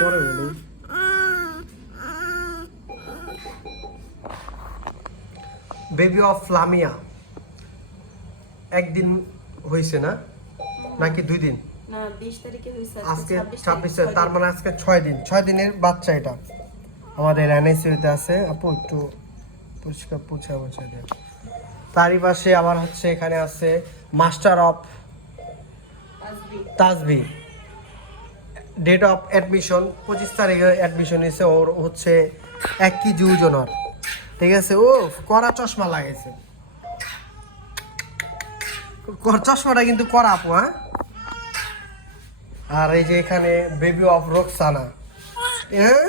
পরে বলি। Baby of Lamia একদিন হয়েছে না নাকি 2 দিন? না 20 তারিখে হইছে, আজকে 26 26, তার মানে আজকে 6 দিন। 6 দিনের বাচ্চা এটা আমাদের এনআইসিইউতে আছে। আপু একটু পরিষ্কার পোছা দেন। তারই পাশে আবার হচ্ছে এখানে আছে মাস্টার অফ তাসবি। ডেট অফ অ্যাডমিশন 25 তারিখে অ্যাডমিশন হয়েছে। ওর হচ্ছে 1 কেজি ওজন ওর, ঠিক আছে। ও কড়া চশমা লাগাইছে, চশমাটা কিন্তু কড়া আপু। হ্যাঁ, আর এই যে এখানে বেবি অফ রোকসানা। হ্যাঁ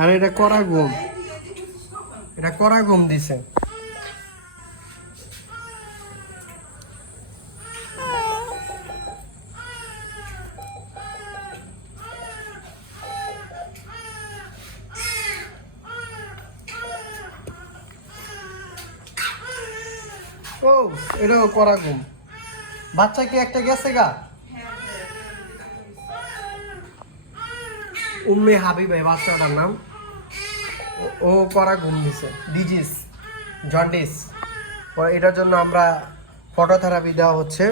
আর এটা কড়া ঘুম, এটা কড়া ঘুম দিছে। ও এটাও কড়া ঘুম। বাচ্চা কি একটা গেছে গা? উম্মে হাবিবা বাচ্চাটার নাম। ও কড়া ঘুম দিছে, ডিজিস জন্ডিস। এটার জন্য আমরা ফটোথেরাপি দেওয়া হচ্ছে।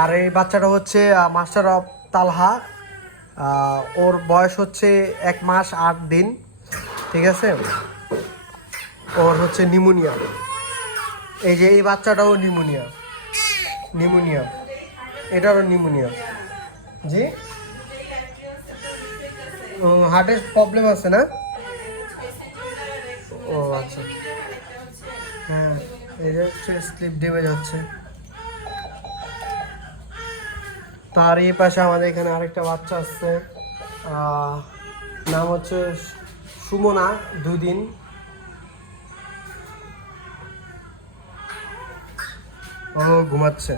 আর এই বাচ্চাটা হচ্ছে মাস্টার অফ তালহা। ওর বয়স হচ্ছে 1 মাস 8 দিন, ঠিক আছে। ওর হচ্ছে নিউমোনিয়া। এই যে এই বাচ্চাটাও নিউমোনিয়া, এটারও নিউমোনিয়া। জি, হার্টের প্রবলেম আছে না? ও আচ্ছা, হ্যাঁ, এই যে স্লিপ দেবে যাচ্ছে। তার এই পাশে আমাদের এখানে আরেকটা বাচ্চা আসছে, নাম হচ্ছে সুমনা, 2 দিন। ও ঘুমাচ্ছে।